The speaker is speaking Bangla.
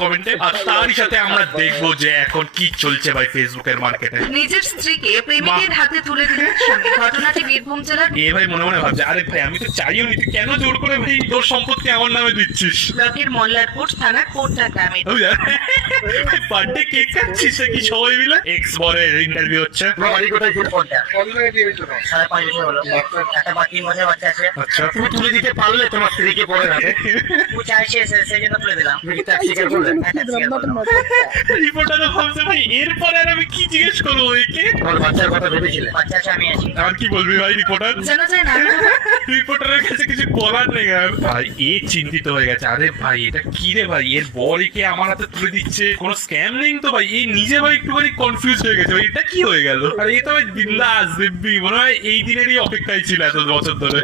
কমেন্টে। আর তারই সাথে আমরা দেখবো যে এখন কি চলছে ভাই ফেসবুকের মার্কেটে। নিজের স্ত্রীকে প্রেমিকের হাতে তুলে দিলেন স্বামী। ঘটনাটি বীরভূম জেলার এ ভাই মনে মনে ভাবছে, আরে ভাই আমি তো চাইও নি, তুই কেন জোর করে ভাই তোর সম্পত্তি আমার নামে দিচ্ছিস? ব্লকের মল্লারপুর থানার কোটটা গ্রামে। বার্থডে কেক কাটছিস নাকি সবাই মিলে? এক্স বরের ইন্টারভিউ হচ্ছে। বাড়ি কোথায় ছিল কোনটা? 5.5 বছর হলো। একটা বাকি মাঝে বাচ্চা আছে। আচ্ছা তুমি তুলে দিতে পারলে তোমার স্ত্রীকে পরে রাখে। তুমি চাইছে সেই জন্য তুলে দিলাম। তুমি কি ট্যাক্সি কে করলে? রিপোর্টার ভাবছে ভাই এরপরে আর আমি কি জিজ্ঞেস করবো একে? তোমার বাচ্চার কথা ভেবেছিলে? বাচ্চা আছে, আমি আছি। আর কি বলবি ভাই রিপোর্টার? জানা যায় না রিপোর্টারের কাছে কিছু বলার নেই আর। ভাই এ চিন্তিত হয়ে গেছে, আরে ভাই এটা কি রে ভাই, এর বর একে আমার হাতে তুলে দিচ্ছে, কোনো স্ক্যাম নেই তো ভাই? এই নিজে ভাই একটুখানি কনফিউজ হয়ে গেছে ভাই, এটা কি হয়ে গেল? আর এ তো ভাই বিন্দাস দিব্যি, মনে হয় এই দিনেরই অপেক্ষায় ছিল এত বছর ধরে।